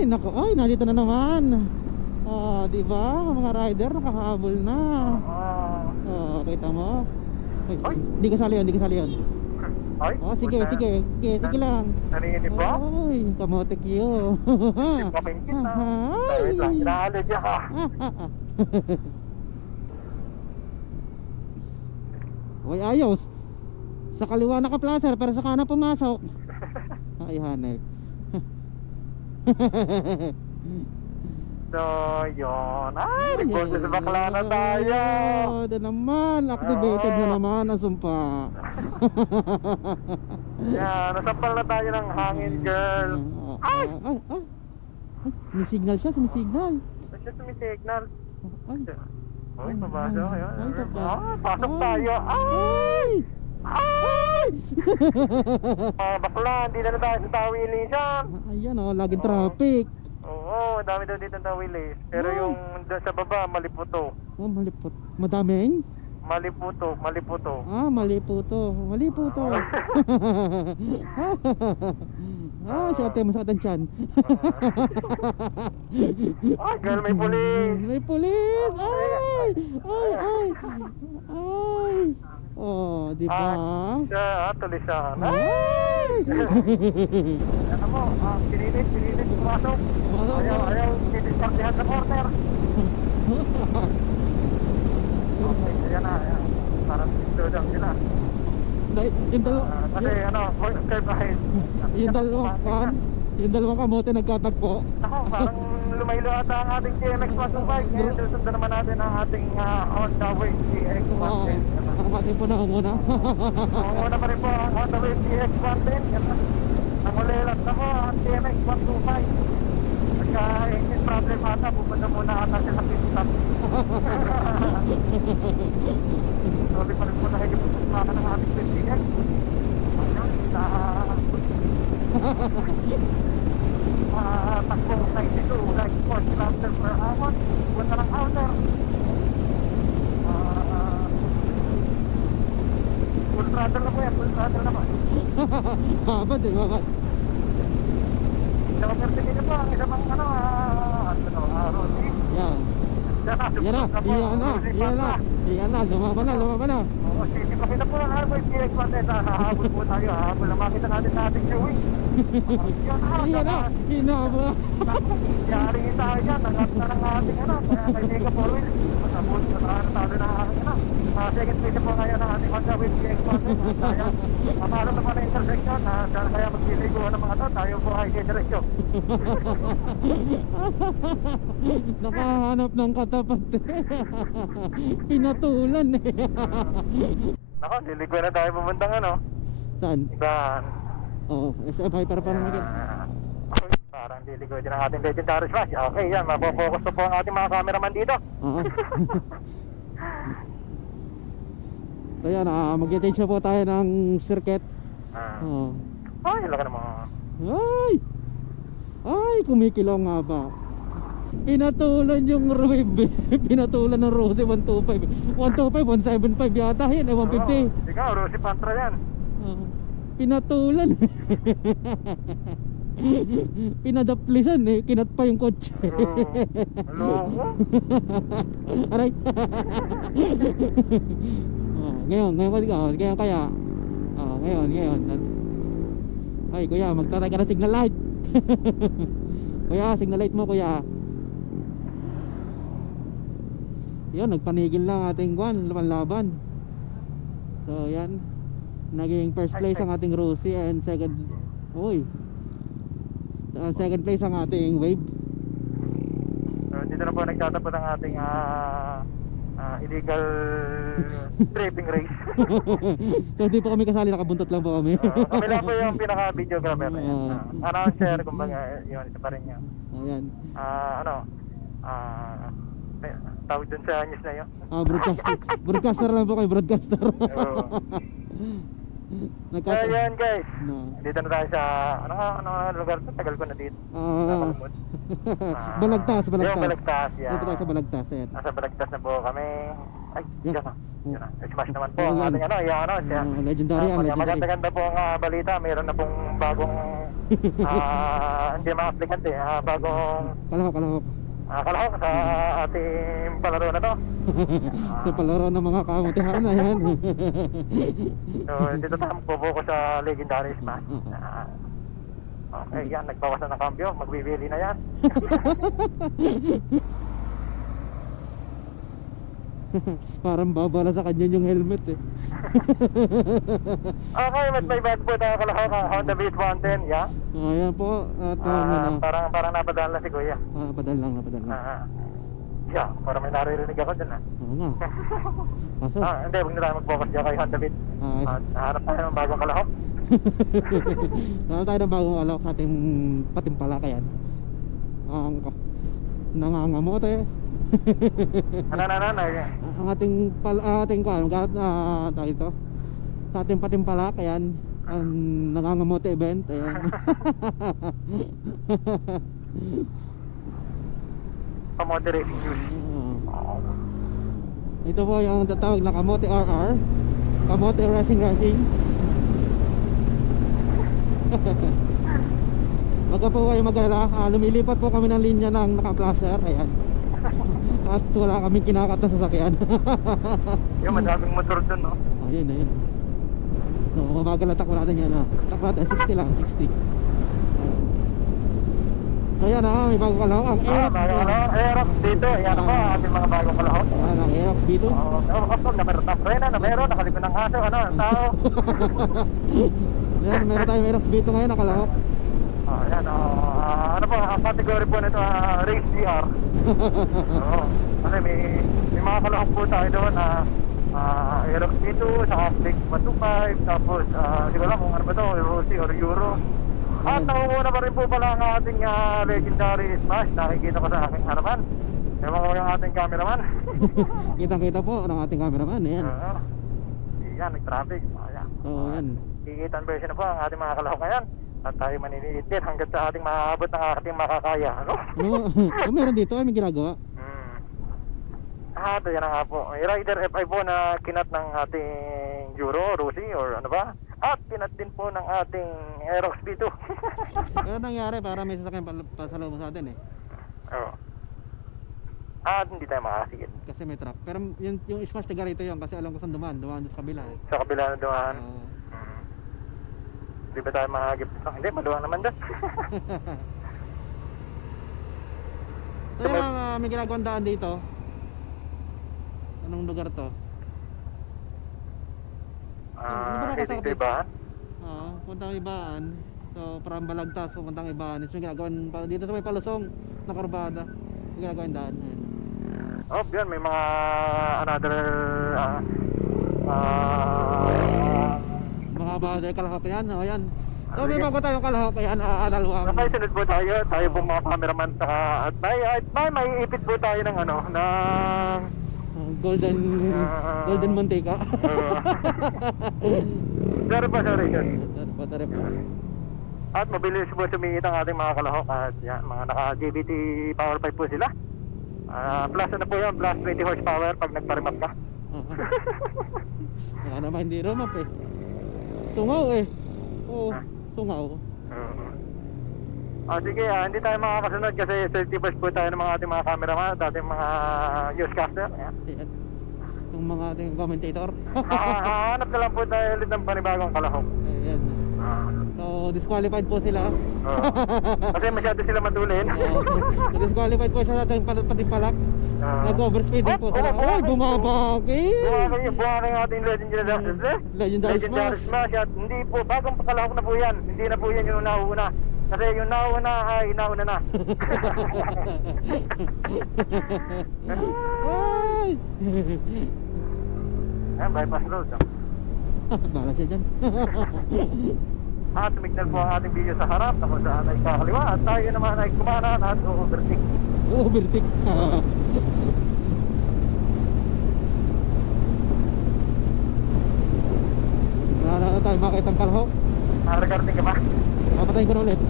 Ay, naku, ay, nandito na naman. Oh, di ba? Mga rider nakahabol na. Oh, kita mo? Ay, hindi kasali yun, hindi kasali yun. Ay, Oh, sige lang. Naninip ba? Ay, kamote kiyo. Papingkit na. Ay. Wait lang, inaalid niya ka. Uy, ayos. Sa kaliwa naka-placer, pero sa kanan pumasok. Ay, hanep. So, yun. Ay, nagpunta sa bakla na tayo. Ito naman, activated na naman ang sumpa. Yan, nasampal na tayo ng hangin, girl. Ay! May signal siya, sumisignal. Ba't siya sumisignal? Ay, Uy, mabasa. ay, Pasok tayo. Ay! ay! Bakla, hindi na tayo sa tawilisan. Ayan o, laging traffic. Oo, dami daw dito ng tawilis. Pero yung doon sa baba, maliputo. Oh, malipot. Madaming? Maliputo. Ah, mali po to. Ah, si ate, masakit ang tiyan. Ay, girl, may pulis. May pulis! Ay! Oh, di ba? Siya, tulisan. Ay! Ano mo, pinilit, pumasok. Ayaw, tinispartihan sa corner. Okay, ayan na, ayan. Parang slow down sila. Yung Kasi curve ahead. yung dalawang kamote nagkatagpo. Ako, parang lumaylo ata ang ating TMX 125. Ngayon, susundan naman natin ang ating Honda Wave TX 110. Ang ating po nakunguna. Nakunguna pa rin po ang Honda Wave TX 110. Nangulilat na po ang TMX 125. Pagka engine problem ata, pupunta muna ata siya sa pit stop. Sorry pa rin po dahil yung pupunta ng ating TX. Ayun, sa takbong 92, like 40 km per hour. Punta ng outer. Full throttle na po yan, full throttle na po. Babad eh, babad. Nakapertigin na po ang isang Rosy. Yan. Yan na, lumaban na. Oo, sisipakit na po ang Harvard TX 110. Hahabol po tayo, hahabol na makita natin sa ating viewing. Yan na, hinaba. Yari tayo dyan, nangat na ng ating kay Mega 4-wheel. Matapos, natalo na second place po ngayon ng ating Honda Wave TX 110. Mapalo naman na intersection, kaya magsisiguan ng mga to, tayo po ay diretso. Nakahanap ng katapat eh. Pinatulan eh. Nako, liliguan na tayo pumuntang Saan? Iban. Oo, SM Hyper parang magiging. Parang liliguan din ang ating legendary smash. Okay, yan, mapofocus na po ang ating mga cameraman dito. Oo. So yan, mag-change na po tayo ng circuit. Oo. Ay, laka naman. Ay, kumikilaw nga ba. Pinatulan yung Wave. Pinatulan ng Rosy 125. 125, 175 yata yan, 150. Ikaw, Rosy Pantra yan. Pinatulan. Pinadaplisan eh, kinat pa yung kotse. Loko. Aray. Ngayon kaya. Ngayon. Ay, kuya, magtatay ka ng signal light. Kuya, signal light mo, kuya. Yun, nagpanigil lang ating laban. So, yan. Naging first place ang ating Rosy and second place ang ating Wave. So, dito na po nagtatapos ang ating illegal stripping race. So hindi po kami kasali, nakabuntot lang po kami. Kami lang po yung pinaka-videographer. Announcer, kumbaga, yun, isa pa rin yun. Ayan. Tawag dun sa news na yun. Broadcaster lang po kayo, broadcaster. Kaya yan guys. No. Dito na tayo sa, ano lugar to? Tagal ko na dito. Nakalimut. Balagtas, Yung Balagtas. Balagtas, yan. Dito tayo sa Balagtas, ayan. Nasa Balagtas na po kami. Ay, Yeah. dyan na. Dyan na. Smash naman po Oh, ang yan. ating ano, yan ano. Siya. Legendary yan, legendary. Maganda-ganda po ang balita. Meron na pong bagong, hindi mga aplikante, bagong Kalahok. kalahok sa ating palaro na to. Sa palaro ng mga kamutihan, ayan. So, dito tayo magpo-focus sa Legendary Smash. Okay, yan. Nagbawas na ng cambio. Magbibili na yan. Parang babala sa kanya yung helmet eh. Okay, may bag po tayo kalahok. Honda Beat 110, yeah. Ayan po. At Parang napadaan lang si Kuya. napadal lang. Yeah, parang may naririnig ako dyan ah. Oo nga. Kaso, Hindi, huwag na tayo mag-focus dyan kay Honda Beat. Nahanap tayo ng bagong kalahok. nahanap tayo ng bagong alok sa ating patimpalakayan. Ang nangangamote. Ano. Ang ating tayo ito. Sa ating patimpalakayan, ang nangangamote event. Ayan. Kamote Racing News. Ito po yung tatawag na Kamote RR, Kamote Racing. Wag po kayo mag-alala, lumilipat po kami ng linya ng naka-placer, ayan. At wala kaming kinakata sa sasakyan. Yung madaming motor dun, no? Ayun. So, mabagal na takbo natin yan, takbo natin, 60 lang, 60. So yan may bagong kalahok, ang Aerox. Bagong kalahok, Aerox dito. Yan po, ating mga bagong kalahok. Ang Aerox dito. Na prena, na meron, nakalipin ng aso, ang tao. Yan, meron tayong Aerox dito ngayon, nakalahok. Yan, ano po, ang category po nito, Race GR. Kasi may mga kalahok po tayo doon na Aerox dito, saka Flex 125, tapos, hindi ko lang kung ano ba ito, Rossi or Euro. At nakukuna pa rin po pala ang ating Legendary Smash. Nakikita ko sa aking harapan. Ewan ko yung ating cameraman. Kitang-kita po ng ating cameraman, ayan. Yan, nag-traffic. Ayan. So, yan. Ikitan version na po ang ating mga kalahok ngayon. At tayo maniniit din hanggang sa ating maabot ng ating makakaya. Ano? Meron dito, may ginagawa. Ito yan na nga po. May Rider F5 po na kinat ng ating Euro, Rossi, or ano ba? At kinat din po ng ating Aerox B2. Pero nangyari para may sasakyan pasalubong sa atin eh. Oo. At hindi tayo makakasigit. Kasi may truck. Pero yung Smash taga rito yun kasi alam ko saan dumaan doon sa kabila eh. Sa kabila na dumaan. Di ba tayo makagip? Hindi, maduwang naman doon. So yun may ginagawang daan dito. Anong lugar to? Heading to Ibaan? Puntang Ibaan. So parang Balagtas, puntang Ibaan. May ginagawang dito sa may palusong na kurbada. May ginagawang daan. Yun, may mga another mga bader kalahok yan. Yan. So may bago tayong kalahok yan, dalawang. Okay, sunod po tayo pong mga cameraman at may ipit po tayo ng golden mantika. Sorry pa. At mabilis po sumingit ang ating mga kalahok. At yan, mga naka-GBT Power 5 po sila. Plus ano po yun, plus 20 horsepower pag nagparimap ka. Baka naman hindi rumap eh. Sungaw eh. Oo, sungaw. Sige, hindi tayo makakasunod kasi 30 po tayo ng mga ating mga cameraman at ating mga newscaster. Ayan. Yung mga ating commentator. Hanap na lang po tayo ulit ng panibagong kalahok. Ayan. So, disqualified po sila. Kasi masyado sila matulin. Disqualified po siya sa ating patimpalak. Nag-overspeed din po sila. Ay, bumabaki! Buha yung ating Legendary Smash. At hindi po, bagong pakalahok na po yan. Hindi na po yan yung nauna. Kasi yung nauna ay nauna na. Ay! Ayan, bypass road. Bala siya dyan. At tumignal po ang ating video sa harap na kung saan ay kakaliwa. At tayo naman ay kumanan at overtake. Overtake. tayo makita ang kalahok. Regarding ka ba? Papatayin ko na ulit.